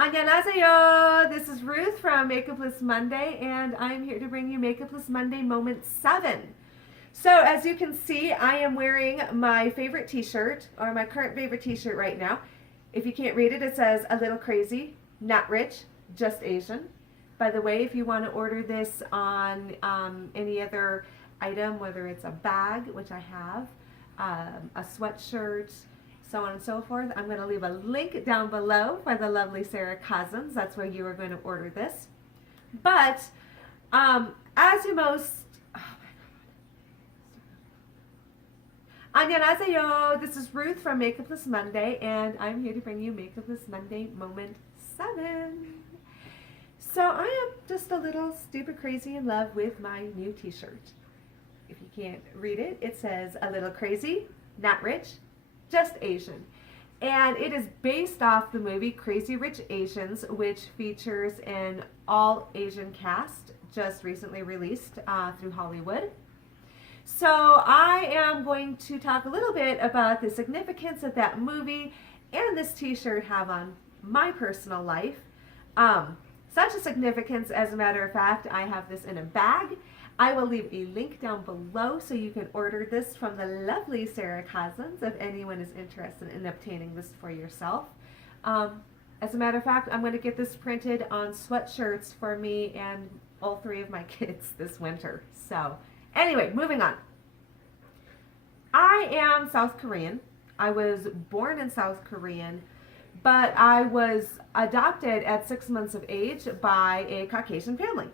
Annyeonghaseyo! This is Ruth from Makeupless Monday, and I'm here to bring you Makeupless Monday Moment 7. So, as you can see, I am wearing my favorite t-shirt, or my current favorite t-shirt right now. If you can't read it, it says, "A little crazy, not rich, just Asian." By the way, if you want to order this on any other item, whether it's a bag, which I have, a sweatshirt, so on and so forth, I'm going to leave a link down below for the lovely Sarah Cousins. That's where you are going to order this. But as you most, Annyeonghaseyo! This is Ruth from Makeupless Monday, and I'm here to bring you Makeupless Monday Moment 7. So I am just a little stupid crazy in love with my new t-shirt. If you can't read it, it says, "A little crazy, not rich, just Asian." And it is based off the movie Crazy Rich Asians, which features an all-Asian cast, just recently released through Hollywood. So I am going to talk a little bit about the significance of that movie and this t-shirt have on my personal life. Such a significance, as a matter of fact, I have this in a bag. I will leave a link down below so you can order this from the lovely Sarah Cousins if anyone is interested in obtaining this for yourself. As a matter of fact, I'm going to get this printed on sweatshirts for me and all 3 of my kids this winter. So anyway, moving on. I am South Korean. I was born in South Korea, but I was adopted at 6 months of age by a Caucasian family.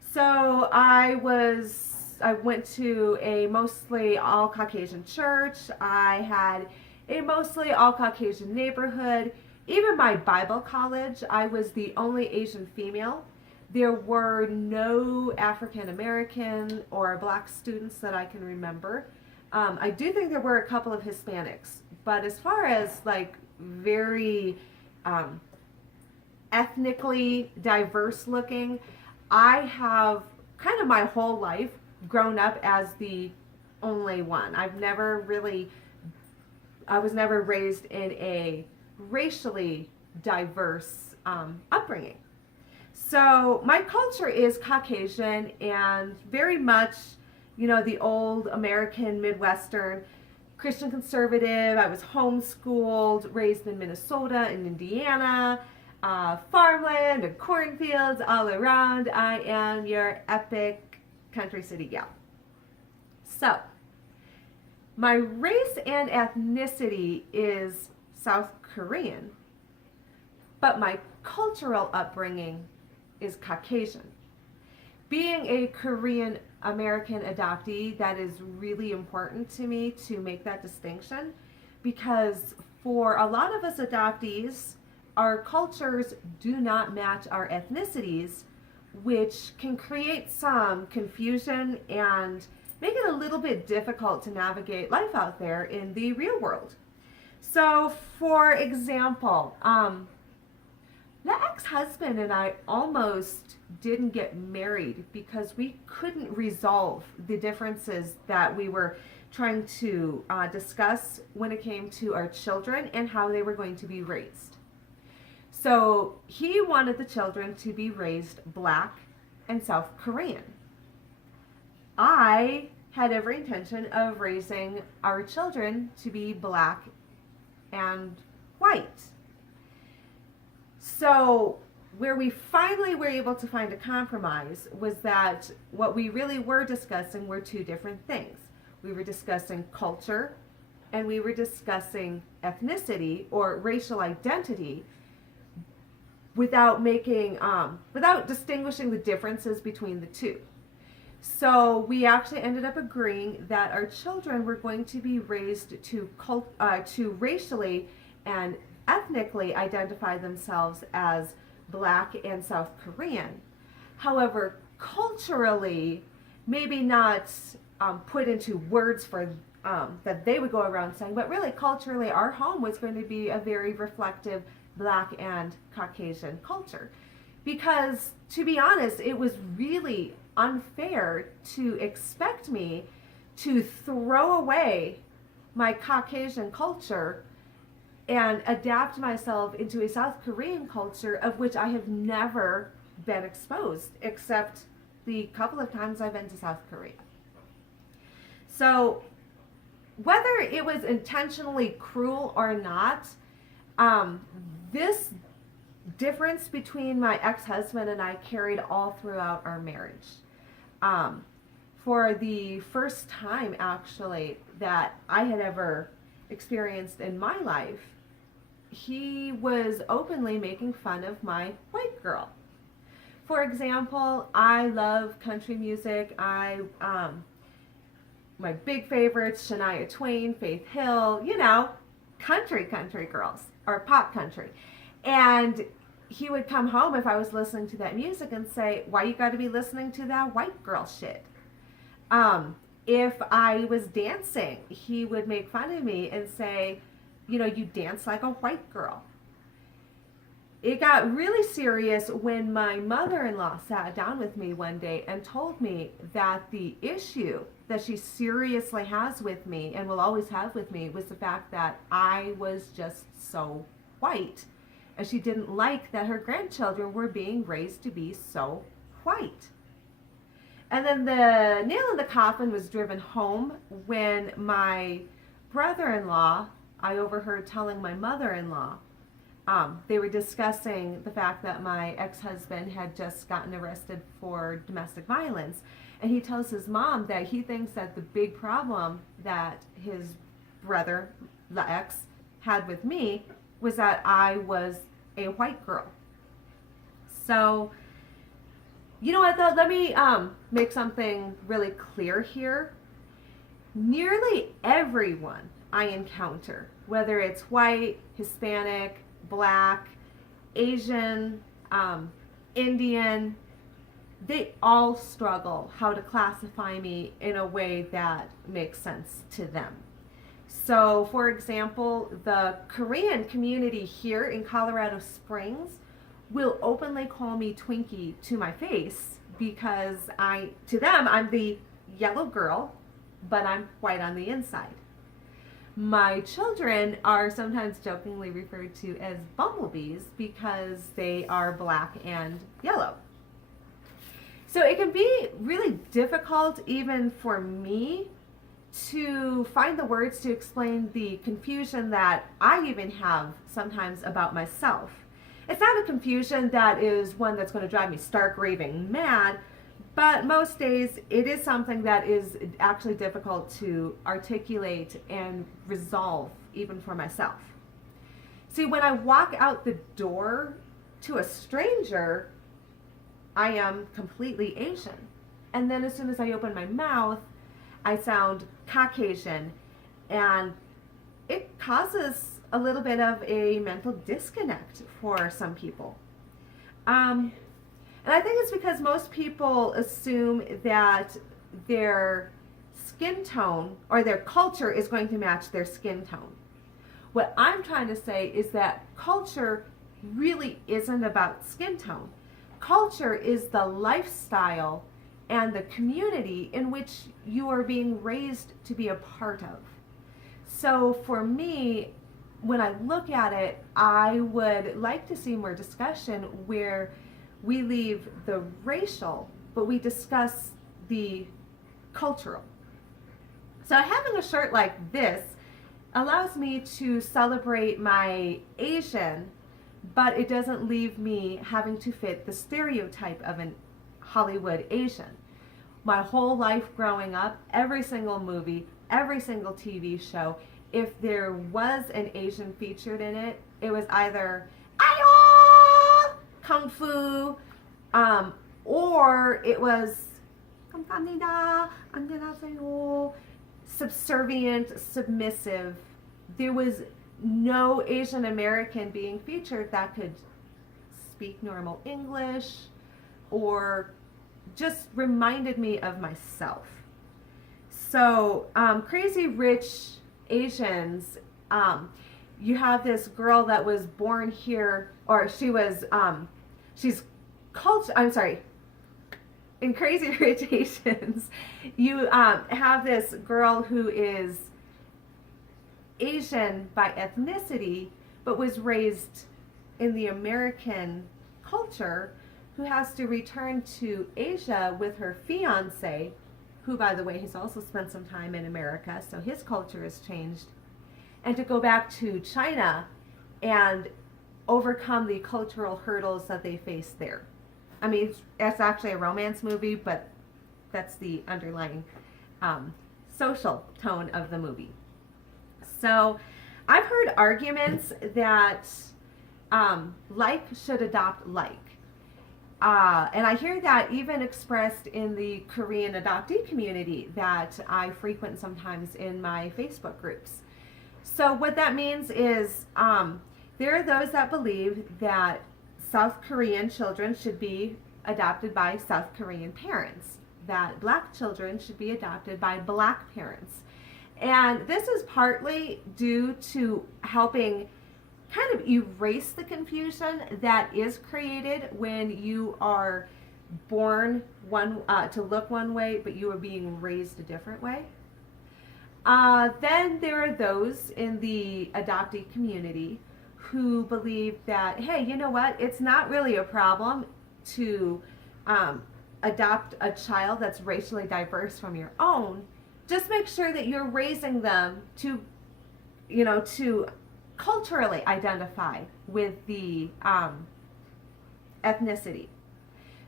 So I went to a mostly all Caucasian church. I had a mostly all Caucasian neighborhood. Even my Bible college, I was the only Asian female. There were no African American or Black students that I can remember. I do think there were a couple of Hispanics, but as far as like very ethnically diverse looking, I have kind of my whole life grown up as the only one. I was never raised in a racially diverse upbringing. So my culture is Caucasian and very much, the old American Midwestern Christian conservative. I was homeschooled, raised in Minnesota and Indiana, farmland and cornfields all around. I am your epic country city gal. So, my race and ethnicity is South Korean, but my cultural upbringing is Caucasian. Being a Korean American adoptee, that is really important to me to make that distinction, because for a lot of us adoptees, our cultures do not match our ethnicities, which can create some confusion and make it a little bit difficult to navigate life out there in the real world. So, for example, the ex-husband and I almost didn't get married because we couldn't resolve the differences that we were trying to discuss when it came to our children and how they were going to be raised. So he wanted the children to be raised Black and South Korean. I had every intention of raising our children to be Black and white. So where we finally were able to find a compromise was that what we really were discussing were 2 different things. We were discussing culture and we were discussing ethnicity or racial identity without distinguishing the differences between the 2. So we actually ended up agreeing that our children were going to be raised to racially and ethnically identify themselves as Black and South Korean. However, culturally, maybe not put into words for that they would go around saying, but really culturally, our home was going to be a very reflective Black and Caucasian culture. Because, to be honest, it was really unfair to expect me to throw away my Caucasian culture and adapt myself into a South Korean culture of which I have never been exposed, except the couple of times I've been to South Korea. So whether it was intentionally cruel or not, this difference between my ex-husband and I carried all throughout our marriage. For the first time, actually, that I had ever experienced in my life, he was openly making fun of my white girl. For example, I love country music. My big favorites, Shania Twain, Faith Hill, country girls, or pop country. And he would come home if I was listening to that music and say, why you got to be listening to that white girl shit? If I was dancing, he would make fun of me and say, you dance like a white girl. It got really serious when my mother-in-law sat down with me one day and told me that the issue that she seriously has with me and will always have with me was the fact that I was just so white. And she didn't like that her grandchildren were being raised to be so white. And then the nail in the coffin was driven home when my brother-in-law, I overheard telling my mother-in-law, they were discussing the fact that my ex-husband had just gotten arrested for domestic violence. And he tells his mom that he thinks that the big problem that his brother, the ex, had with me was that I was a white girl. So, I thought, let me make something really clear here. Nearly everyone I encounter, whether it's white, Hispanic, Black, Asian, Indian, they all struggle how to classify me in a way that makes sense to them. So, for example, the Korean community here in Colorado Springs will openly call me Twinkie to my face because to them, I'm the yellow girl, but I'm white on the inside. My children are sometimes jokingly referred to as bumblebees because they are black and yellow. So it can be really difficult even for me to find the words to explain the confusion that I even have sometimes about myself. It's not a confusion that is one that's going to drive me stark raving mad, but most days it is something that is actually difficult to articulate and resolve even for myself. See, when I walk out the door to a stranger, I am completely Asian. And then as soon as I open my mouth, I sound Caucasian, and it causes a little bit of a mental disconnect for some people. And I think it's because most people assume that their skin tone or their culture is going to match their skin tone. What I'm trying to say is that culture really isn't about skin tone. Culture is the lifestyle and the community in which you are being raised to be a part of. So for me, when I look at it, I would like to see more discussion where we leave the racial, but we discuss the cultural. So having a shirt like this allows me to celebrate my Asian, but it doesn't leave me having to fit the stereotype of an Hollywood Asian. My whole life growing up, every single movie, every single TV show, if there was an Asian featured in it, it was either Ayo! Kung Fu, or it was 감사합니다, 안녕하세요, subservient, submissive. There was no Asian American being featured that could speak normal English or just reminded me of myself. So, Crazy Rich Asians, you have this girl that was born here, or she was, in Crazy Rich Asians, you have this girl who is Asian by ethnicity, but was raised in the American culture, who has to return to Asia with her fiance, who, by the way, has also spent some time in America, so his culture has changed, and to go back to China and overcome the cultural hurdles that they face there. I mean, it's actually a romance movie, but that's the underlying social tone of the movie. So I've heard arguments that like should adopt like. And I hear that even expressed in the Korean adoptee community that I frequent sometimes in my Facebook groups. So what that means is there are those that believe that South Korean children should be adopted by South Korean parents, that black children should be adopted by black parents. And this is partly due to helping kind of erase the confusion that is created when you are born to look one way, but you are being raised a different way. Then there are those in the adoptee community who believe that, hey, you know what? It's not really a problem to adopt a child that's racially diverse from your own. Just make sure that you're raising them to, to culturally identify with the ethnicity.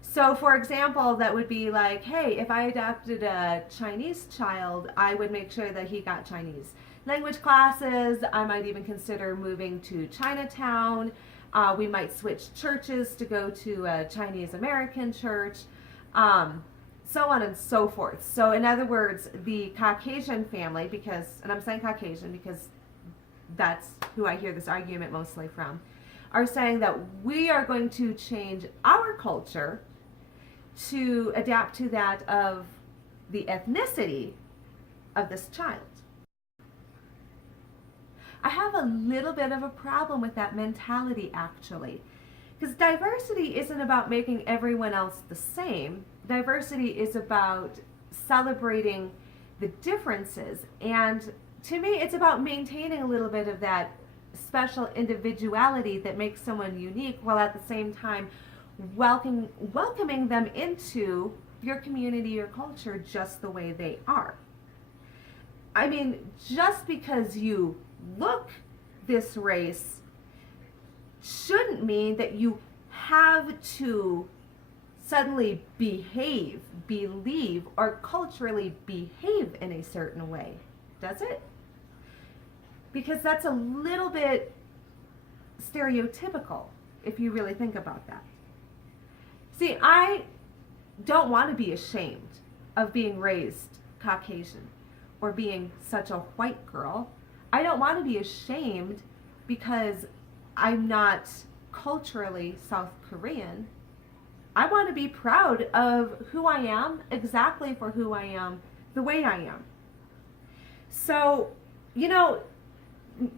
So, for example, that would be like, hey, if I adopted a Chinese child, I would make sure that he got Chinese language classes. I might even consider moving to Chinatown. We might switch churches to go to a Chinese American church, so on and so forth. So, in other words, the Caucasian family, and I'm saying Caucasian because that's who I hear this argument mostly from, are saying that we are going to change our culture to adapt to that of the ethnicity of this child. I have a little bit of a problem with that mentality, actually, because diversity isn't about making everyone else the same. Diversity is about celebrating the differences, and to me, it's about maintaining a little bit of that special individuality that makes someone unique, while at the same time welcoming them into your community or culture just the way they are. I mean, just because you look this race shouldn't mean that you have to suddenly behave, believe, or culturally behave in a certain way, does it? Because that's a little bit stereotypical if you really think about that. See, I don't want to be ashamed of being raised Caucasian or being such a white girl. I don't want to be ashamed because I'm not culturally South Korean. I want to be proud of who I am, exactly for who I am, the way I am. So,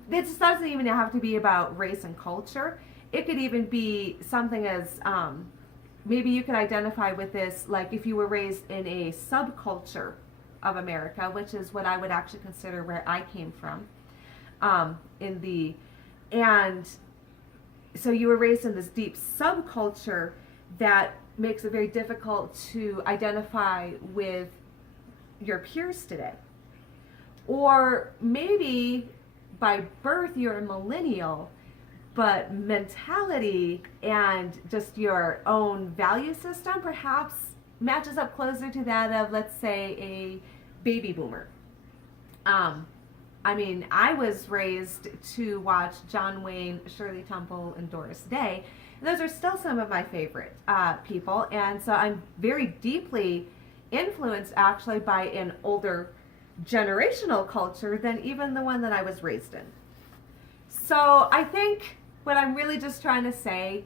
this doesn't even have to be about race and culture. It could even be something as, maybe you could identify with this, like if you were raised in a subculture of America, which is what I would actually consider where I came from, and so you were raised in this deep subculture that makes it very difficult to identify with your peers today. Or maybe by birth you're a millennial, but mentality and just your own value system perhaps matches up closer to that of, let's say, a baby boomer. I was raised to watch John Wayne, Shirley Temple, and Doris Day. Those are still some of my favorite people, and so I'm very deeply influenced actually by an older generational culture than even the one that I was raised in. So I think what I'm really just trying to say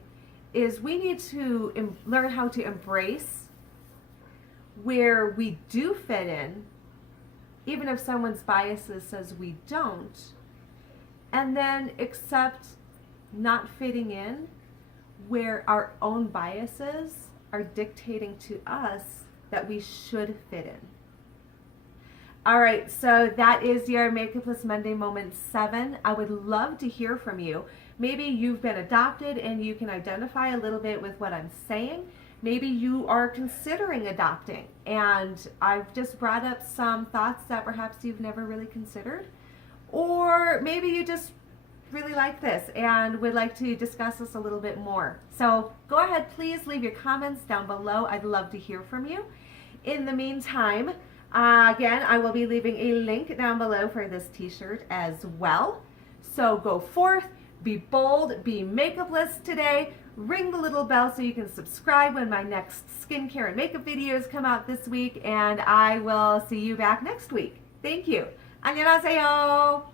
is we need to learn how to embrace where we do fit in, even if someone's biases says we don't, and then accept not fitting in where our own biases are dictating to us that we should fit in. All right, so that is your Makeupless Monday Moment 7. I would love to hear from you. Maybe you've been adopted and you can identify a little bit with what I'm saying. Maybe you are considering adopting, and I've just brought up some thoughts that perhaps you've never really considered. Or maybe you just really like this and would like to discuss this a little bit more. So go ahead, please leave your comments down below. I'd love to hear from you. In the meantime, again, I will be leaving a link down below for this t-shirt as well. So go forth, be bold, be makeupless today. Ring the little bell so you can subscribe when my next skincare and makeup videos come out this week, and I will see you back next week. Thank you. 안녕하세요.